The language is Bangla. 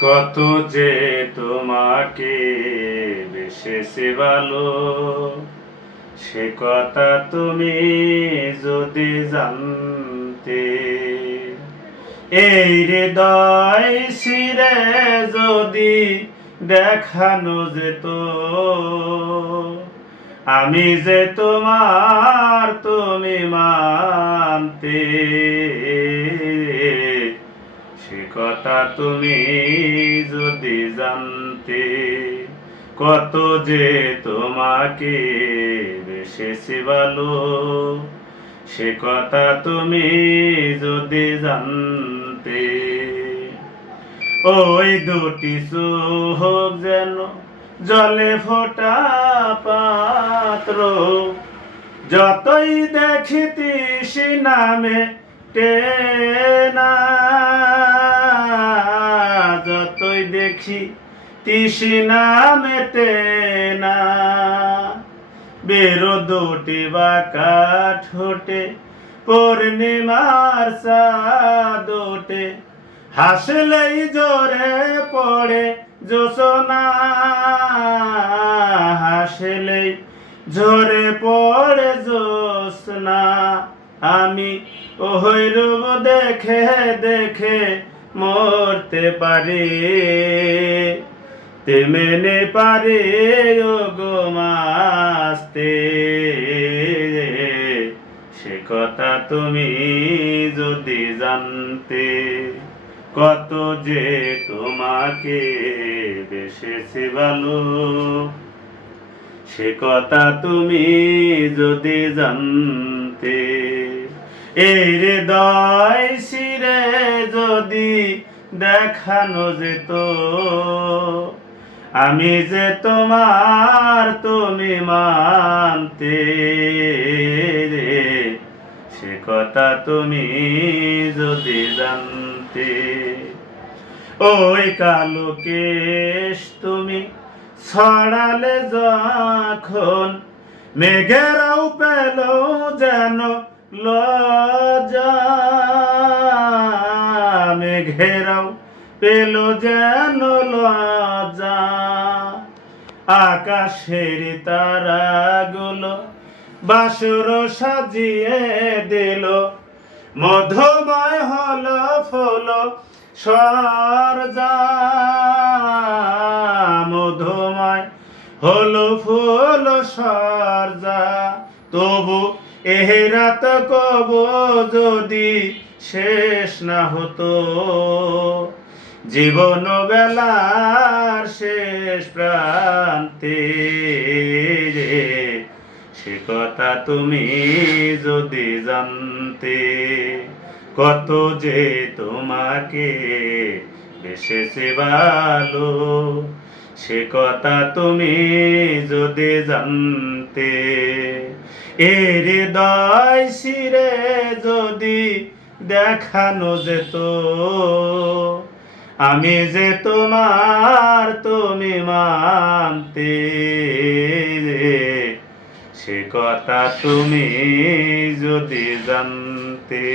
কত যে তোমাকে বেশেছে ভালো। সে কথা তুমি যদি জানতে, এই হৃদয় শিরে যদি দেখানো যেত, আমি যে তোমার তুমি মানতে সে কথা তুমি যদি জানতে, কত যে তোমাকে বেশেছি ভালো, সে কথা তুমি যদি জানতে, ওই দুটি চোখ যেন জলে ফোটা পাত্র, যতই দেখিতি সে নামে টেনা দেখি তিসি নামে টেনা। বেরো দুটি বাঁকা ঠোঁটে পূর্ণিমার সাদোটে হাসলেই জোরে পড়ে জোসনা, হাসলেই ঝরে পড়ে জোসনা। আমি ওই রূপ দেখে দেখে মরতে পারি। তেমেনে পারে গো মাস্তে। সে কথা তুমি যদি জানতে, কত যে তোমাকে বেশেছে ভালো। সে কথা তুমি যদি জানতে এই হৃদয় শিরে যদি দেখানো যেত, আমি যে তোমার তুমি মানতে সে কথা তুমি যদি জানতে। ওই কালো কেশ তুমি ছড়ালে যখন মেঘেরাও পেল যেন লজা মেঘেরাও পেল যেন লজা। আকাশের তারাগুলো বাসুর সাজিয়ে দিল। মধুময় হল ফল সরজা। মধুময় হল ফুল সরজা। তবু এহেরাত কব যদি শেষ না হতো, জীবন বেলার শেষ প্রান্তে সে কথা তুমি যদি জানতে, কত যে তোমাকে বেশেছে ভালো, সে কথা তুমি যদি জানতে এর হৃদয় শিরে যদি দেখানো যেত, আমি যে তোমার তুমি মানতে। সে কথা তুমি যদি জানতে।